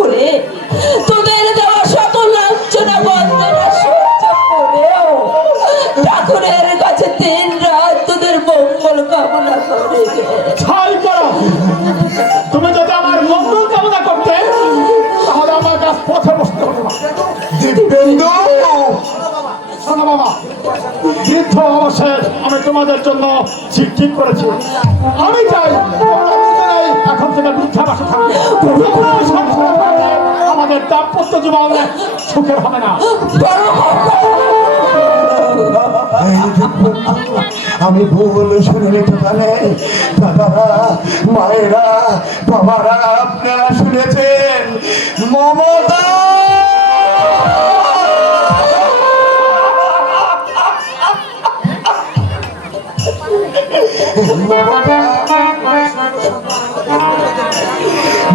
ওরে তোদের দেওয়া সকল লাঞ্ছনা বঞ্চনা সহ্য করেও ঠাকুরের কাছে 3 রাত তোদের মঙ্গল কামনা করে। তুমি যদি আমার মঙ্গল কামনা করতে তাহলে আমার কাছে পথে বসতে হবে না। দিব্যেন্দু শোনো বাবা, বৃদ্ধ অবশ্যই আমি তোমাদের জন্য ঠিক করেছি। আমি চাই এখন থেকে বৃদ্ধাবাসে থাকবে। আমাদের দাম্পত্য জীবন সুখের হবে না। আমি ভুল শুনিনি তো তাহলে দাদারা, মায়েরা, বাবারা, আপনারা শুনেছেন মমতা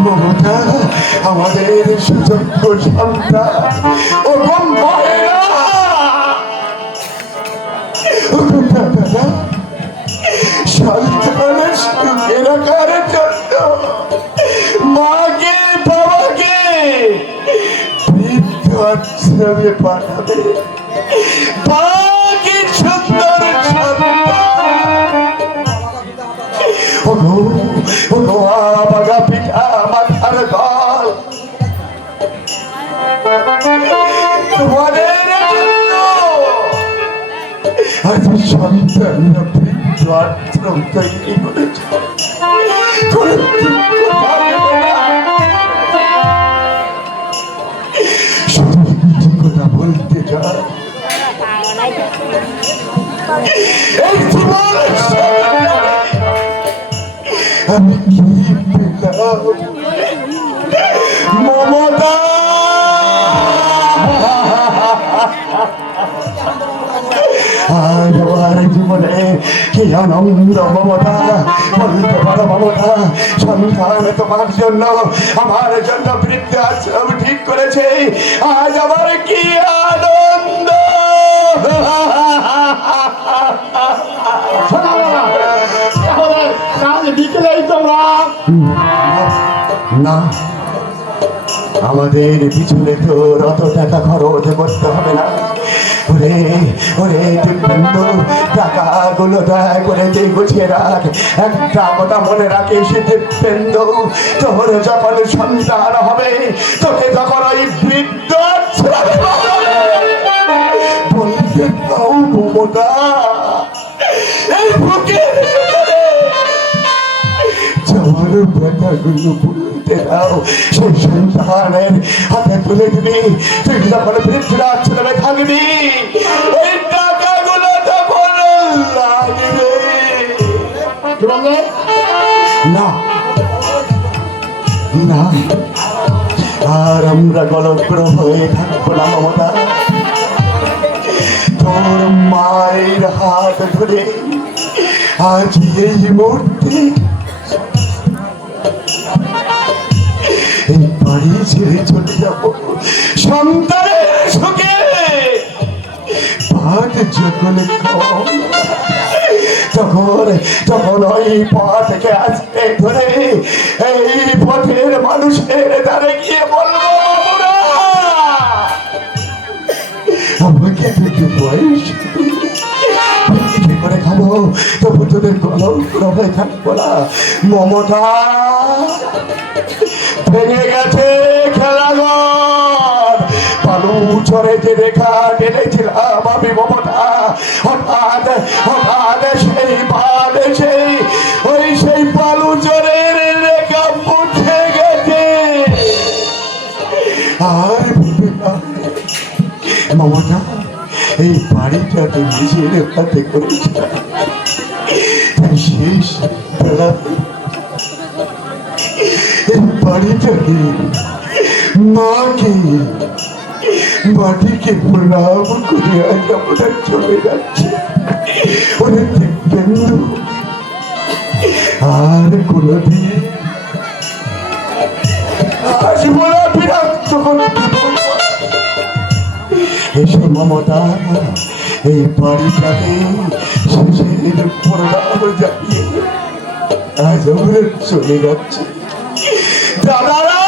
মমতা আমাদের সুযোগ্য সন্তান ও মায়েরা সন্তানের সুখে রাখার জন্য মাকে বাবাকে বৃদ্ধ আশ্রমে পাঠাবে। বাকি সুন্দর বাগা পিঠা মাথার দল তোমাদের আজ সন্তানরা বৃদ্ধ আশ্রম তৈরি করেছে। কথা বলতে চাই আমি কি পেলাম মমতা? আমার জীবনে কি আনন্দ মমতা, বলতে পারো মমতা? সন্তান তোমার জন্য, আমার জন্য বৃদ্ধ আশ্রম ঠিক করেছে। আজ আমার কি আনন্দ! বিকেলেই তোমরা না, আমাদের পিছনে তো অত টাকা খরচ করতে হবে না। ওরে ওরে দিব্যেন্দু, টাকাগুলো দয়া করে তুই গুছিয়ে রাখ। একটা কথা মনে রাখিস দিব্যেন্দু, তোর যখন সন্তান হবে, তোকে যখন ওই বৃদ্ধ বলতে পাও মমতা, এই বুকে যাওয়ার ব্যাপারগুলো বলতে দাও। সেই সন্তানের হাতে তুলে দিবি, তুই যখন বৃদ্ধরা ছেলে থাকবি, ওই টাকাগুলো তখন লাগবে না। না, আর আমরা গলগ্রহ হয়ে থাকবো না মমতা। তোর মায়ের হাত ধরে আজ এই মুহূর্তে এই বাড়ি ছেড়ে চলে যাব। সন্তানের সুখে পাঠ যখন তখন ওই পথকে আসতে ধরে এই পথের মানুষের দ্বারে গিয়ে বলবো আমাকে একটু বয়স করে খাবো, তবু তোদের কলঙ্ক হয়ে থাকবো না মমতা। ভেঙে গেছে খেলাঘর, পালু চরে যে রেখা টেনেছিলাম আমি মমতা, হঠাৎ হঠাৎ সেই বাদ সেই পালু চরের রেখা উঠে গেছে। আর মমতা, এই বাড়িটা তো নিজের হাতে করেছিলাম, তাই শেষ বেলাতে এই বাড়িটাকে মাটিকে প্রণাম করে আজ আমরা চলে যাচ্ছে। ওরে দিব্যেন্দু, আর কোনদিন আসবো না বিরক্ত করতে। এসে মমতা, এই বাড়িটাকে শেষের প্রণাম জানিয়ে আজ আমরা চলে যাচ্ছে। দাদারা,